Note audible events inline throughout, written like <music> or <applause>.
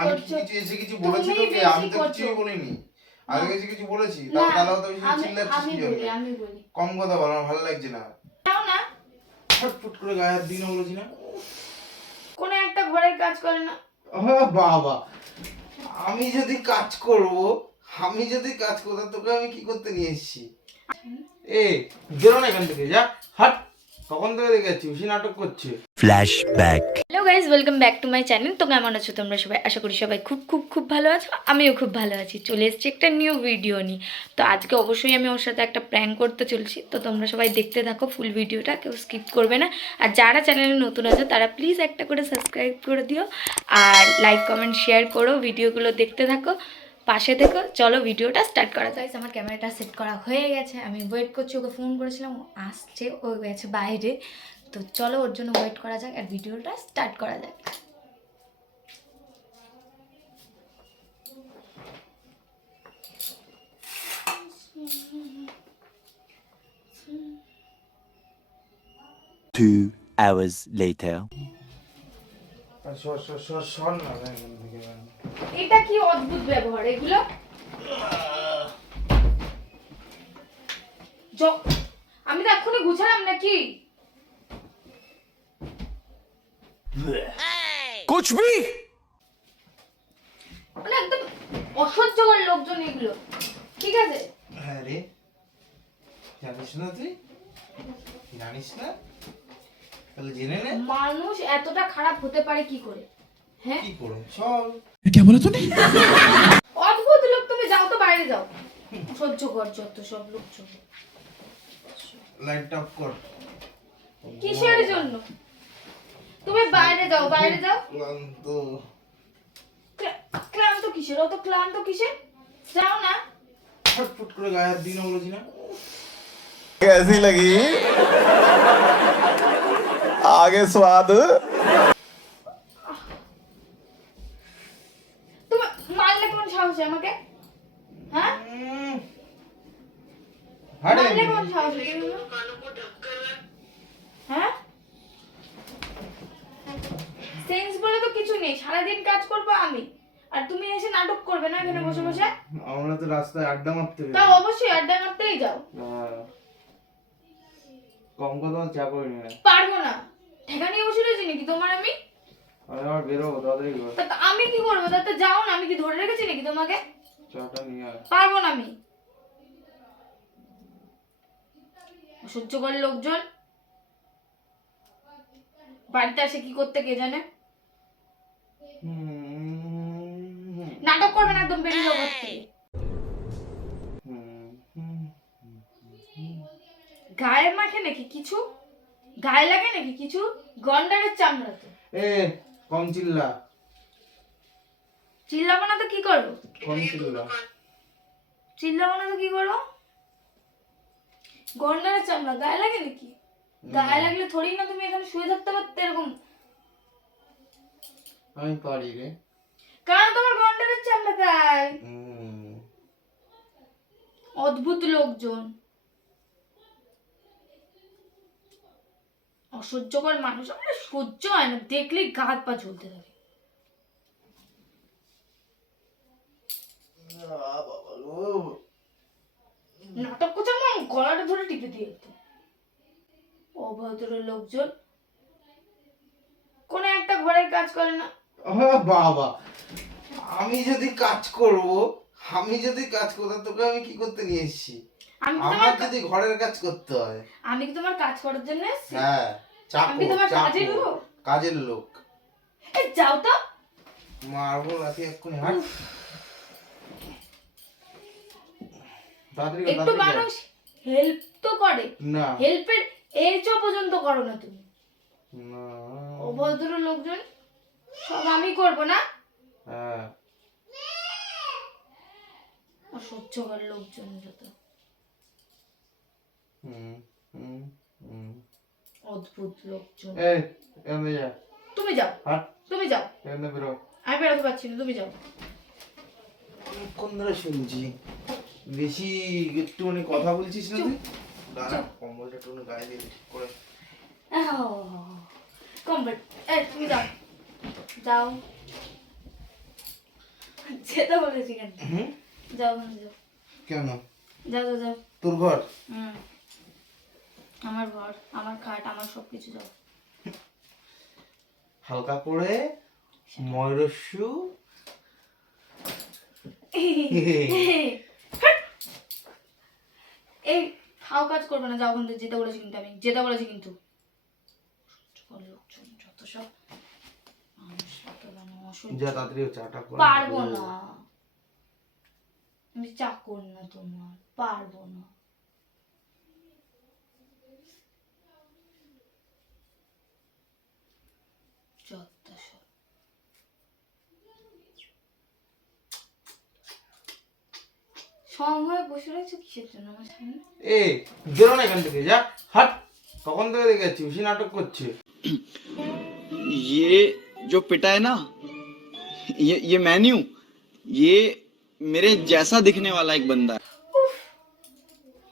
আমি কি কিছু এসে কিছু আমি তো কিছুই বলিনি। আগে কিছু কিছু বলেছি তাহলে তো বেশি চিল্লাচ্ছিস কি জন্য? কম কথা বল আমার ভালো লাগছে না। যাও না। ফটফট করে গায়ে হাত দিই না বলেছি না? কোনো একটা ঘরের কাজ করে না। ও বাবা আমি যদি কাজ করব আমি যদি কাজ করতাম তোকে আমি কি করতে নিয়ে এসেছি? এ বেরো না এখান থেকে যা হাট। থেকে বেশি নাটক করছে. Hello guys welcome back to my channel তো কেমন আছো তোমরা সবাই? আশা করি সবাই খুব খুব খুব ভালো আছো। আমিও খুব ভালো আছি। চলে এসেছি একটা নিউ ভিডিও নিয়ে। তো আজকে অবশ্যই আমি ওর সাথে একটা প্র্যাঙ্ক করতে চলছি। তো তোমরা সবাই দেখতে থাকো ফুল ভিডিওটা কেউ স্কিপ করবে না। আর যারা চ্যানেলে নতুন আছো তারা প্লিজ একটা করে সাবস্ক্রাইব করে দিও। আর লাইক কমেন্ট শেয়ার করো। ভিডিওগুলো দেখতে থাকো। পাশে থেকো চলো ভিডিওটা স্টার্ট করা যায় আমার ক্যামেরাটা সেট করা হয়ে গেছে আমি ওয়েট করছি ওকে ফোন করেছিলাম ও আসছে ও গেছে বাইরে তো চলো ওর জন্য ওয়েট করা যাক আর ভিডিওটা স্টার্ট করা যাক Two hours later. এটা কি অদ্ভুত ব্যবহার এগুলো? আমি তো এখনই গুছালাম নাকি? কুছ ভি মানে একদম অসহ্যকর লোকজন এগুলো। ঠিক আছে? হ্যাঁ রে। জানিস না তুই? জানিস না? তাহলে জেনে নে। মানুষ এতটা খারাপ হতে পারে কি করে? কি করে চল অদ্ভুত লোক তুমি যাও তো বাইরে যাও সহ্য কর যত সব লোক চলে লাইট অফ কর কিসের জন্য তুমি বাইরে যাও বাইরে যাও ক্লান্ত ক্লা- ক্লান্ত কিসের অত ক্লান্ত কিসের যাও না ফটফট করে গায়ে হাত দিই না বলেছি না कैसी लगी आगे स्वाद আমাকে? হ্যাঁ? মারলে কোন সাহসে হ্যাঁ? সেন্স বলে তো কিছু নেই। সারাদিন কাজ করব আমি। আর তুমি এসে নাটক করবে না এখানে বসে বসে? আমরা তো রাস্তায় আড্ডা মারতে তা অবশ্যই আড্ডা মারতেই যাও। কম কথা চা করে নিয়ে পারব না। ঠেকা নিয়ে বসে রয়েছি নাকি তোমার আমি? আমি আবার বেরোবো তাড়াতাড়ি কর। তা তা আমি কি করব? যাও না আমি কি ধরে রেখেছি নাকি তোমাকে? চাটা নিয়ে আয়। পারব না আমি। সহ্য করে লোকজন। বাড়িতে আসে কি করতে কে জানে? নাটক করবে না একদম বেরিয়ে যাব ঘর। গায়ে মাখে নাকি কিছু? গায়ে লাগে নাকি কিছু? গন্ডারের চামড়া তো এ কম চিল্লা? চিল্লাবো না তো কি করব? কম চিল্লা? চিল্লাবো না তো কি করব? গন্ডারের চামড়া গায়ে লাগে নাকি? গায়ে লাগলে থোড়ি না তুমি এখানে শুয়ে থাকতে পারতে এরকম? আমি পারি রে। কারণ তোমার গন্ডারের চামড়া গায়ে অদ্ভুত লোকজন। অসহ্যকর মানুষ আমার সহ্য হয় না। দেখলেই গা হাত পা ঝুলতে থাকে। নাটক করছে গলাটা ধরে টিপে দিয়ে অভদ্র লোকজন। কোন একটা ঘরের কাজ করে না। বাবা। আমি যদি কাজ করব আমি যদি কাজ করতাম তোকে আমি কি করতে নিয়ে এসেছি? আমি আমার তোমার যদি ঘরের কাজ করতে হয়। আমি কি তোমার কাজ করার জন্য হ্যাঁ। চাকর কাজের লোক? কাজের লোক। যাও তো। মারবো লাঠি এক্ষুনি হাট একটু মানুষ হেল্প তো করে। না। হেল্পের এইচ পর্যন্ত করো না তুমি। না। অভদ্র লোকজন সব আমি করব না? হ্যাঁ। অসহ্যকর লোকজন যত। হুম হুম। অদ্ভুত লোকজন। এই থেকে যা। তুমি যাও। হাট তুমি যাও। থেকে বেরো। আমি বেরোতে পারছি না তুমি যাও। কোন ধরে শুনছি। বেশি একটুখানি কথা বলছিস না তুই? দাঁড়া কম্বলটা একটু গায়ে দিয়ে ঠিক করে। কমপ্লিট এই তুমি যাও। যাও। যেতে বলেছি কেন? যাও যাও। কেন? যাও যাও যাও। তোর ঘর? হুম। আমার ঘর আমার খাট আমার সব কিছু যাও হালকা করে ময়ূরস্যু <laughs> এই খাও কাজ করবে না যাও থেকে যেতে বলেছি কিন্তু আমি যেতে বলেছি কিন্তু। লোকজন যত সব মানুষ লাগে অসহ্য। যা তাড়াতাড়ি চাটা কর পারব না। আমি চাকর না তোমার পারব না। সময় বসে রয়েছে কিসের জন্য আমার সামনে এ বেরো না এখান থেকে যা হাট কখন থেকে দেখে যাচ্ছি বেশি নাটক করছে ये जो पिटा है ना ये ये मैं नहीं हूं ये मेरे जैसा दिखने वाला एक बंदा है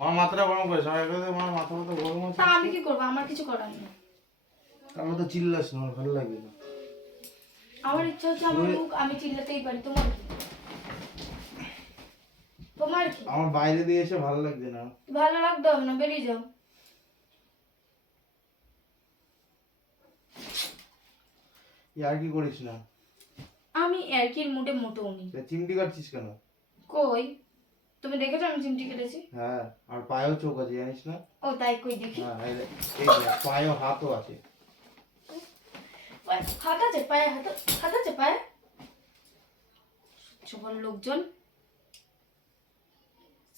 আমার মাথাটা গরম করে সবাই করে আমার মাথা মাথা গরম আছে তা আমি কি করবো আমার কিছু করার নেই তাহলে তো চিল্লাস না আমার ভালো লাগবে না আমার ইচ্ছা হচ্ছে আমার মুখ আমি চিল্লাতেই পারি তোমার কি কি আমার বাইরে দিয়ে এসে ভালো লাগছে না। ভালো লাগতো না বেরিয়ে যাও। আর কি করিস না? আমি এরকির মুডে মোটেও নেই চিমটি কাটছিস কেন? কই? তুমি দেখেছ আমি চিমটি কেটেছি? হ্যাঁ আর পায়েও চোখ আছে জানিস না? ও তাই কই দেখি। হ্যাঁ এই পায়েও হাতও আছে। হাত আছে পায়ে হাত হাত আছে পায়ে? সবার লোকজন।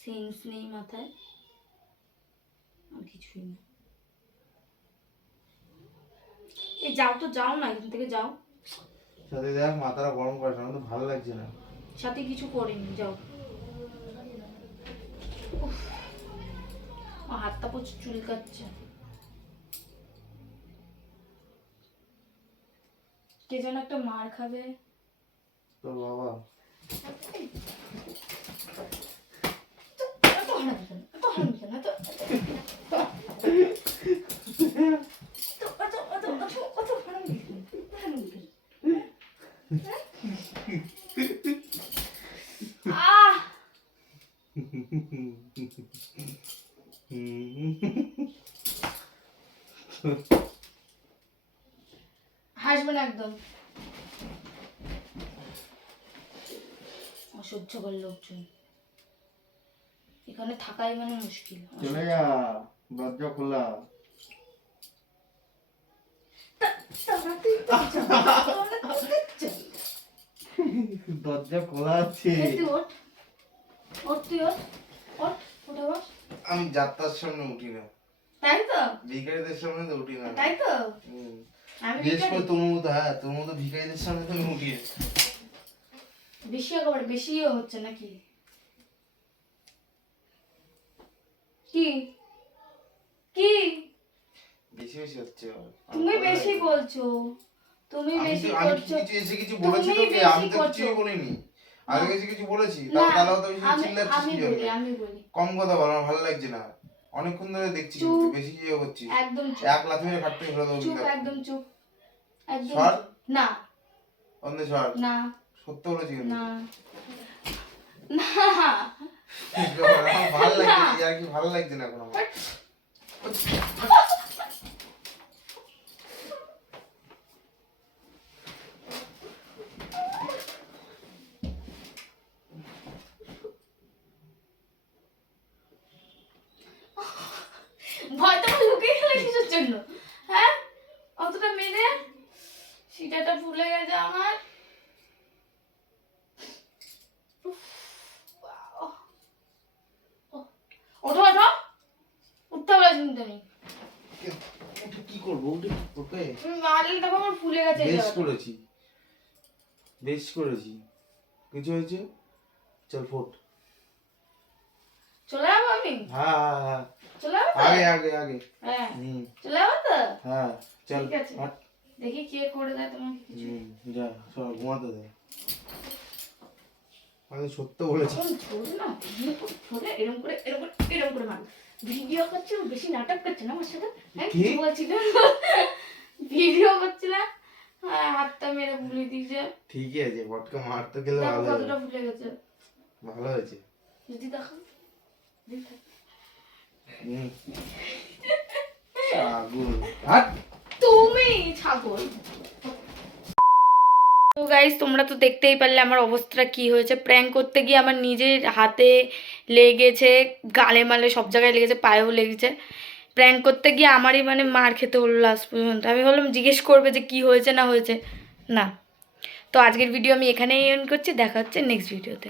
সেন্স নেই মাথায়। আর কিছুই না। এই যাও তো যাও না এখান থেকে যাও। সাথে দেখ মাথাটা গরম করে না, তো ভালো লাগছে না। সাথে কিছু করিনি যাও। হাতটা প্রচুর চুলকাচ্ছে কে যেন একটা মার খাবে। তোর বাবা। এত হারামি কেন? এত হারামি কেন? এত- এত- এত- এত- এত- এত হারামি কেন? এত হারামি কেন? আহ হাসবে না একদম অসহ্যকর লোকজন এখানে থাকাই মানে মুশকিল। চলে যা দরজা খোলা। দরজা খোলা আছে। আমি যাত্রার সামনে উঠি না। তাই তো? ভিখারিদের সামনে তো উঠি না তাই তো। বিশেষ করে তোর মতো হ্যাঁ তোর মতো ভিখারিদের সামনে তো আমি উঠি। বেশি একেবারে বেশিও হচ্ছে নাকি? কি? কি? বেশি বেশি হচ্ছে। তুমি বেশি বলছো। তুমি বেশি তো- আমি কিছু এসে কিছু বলেছি তোকে আমি তো। কিছুই বলিনি। আগে এসে কিছু বলেছি। তাহলে তো বেশি চিল্লাচ্ছিস আমি বলি আমি বলি। কম কথা বল আমার ভালো লাগছে না। অনেকক্ষণ ধরে দেখছি। কিন্তু বেশি ইয়ে করছিস। একদম চুপ। এক লাথি মেরে খাটতে ফেলে দেবো চুপ একদম চুপ। একদম। না। অন্ধে সর না। সত্য বলেছি না। না। ভালো লাগছে আর কি ভালো লাগছে না এখন আমার। ভয়টা আমার লুকিয়ে গেলে কিসের জন্য হ্যাঁ অতটা মেরে সিটাটা ফুলে গেছে আমার উফ, বাবা। ওহ, ওঠো ওঠো উঠতে বলেছি কিন্তু আমি উঠে কি করব উঠে কি করবে তুমি মারলে দেখো আমার ফুলে গেছে বেশ করেছি। বেশ করেছি। কিছু হয়েছে? চল ফোট। চলে যাব আমি? হ্যাঁ হ্যাঁ হ্যাঁ। চলে যাব? আগে আগে আগে। হ্যাঁ। চলে যাব তো? হ্যাঁ চল ঠিক আছে। দেখি কে করে দেয় তোমাকে কিছু। যা ঘুমাতে দে। আমি সত্য বলেছি। ছোট না ছোট এরকম করে এরকম করে এরকম করে মার ভিডিও করছে বেশি নাটক করছে না আমার সাথে? হ্যাঁ কি? বলছিল? ভিডিও করছে না। হ্যাঁ হাতটা মেরে ভুলে দিয়েছে। ঠিকই আছে বটকা মার তো খেলে দেখো ভালো কতটা ফুলে গেছে। ভালো হয়েছে। যদি দেখো হাট। তুমি ছাগল। গাইজ তোমরা তো দেখতেই পারলে আমার অবস্থাটা কি হয়েছে। প্র্যাঙ্ক করতে গিয়ে আমার নিজের হাতে লেগেছে, গালে মালে সব জায়গায় লেগেছে, পায়েও লেগেছে। প্র্যাঙ্ক করতে গিয়ে আমারই মানে মার খেতে হলো লাস্ট পর্যন্ত। আমি বললাম জিজ্ঞেস করবে যে কি হয়েছে না হয়েছে। না। তো আজকের ভিডিও আমি এখানেই এন্ড করছি। দেখা হচ্ছে নেক্সট ভিডিওতে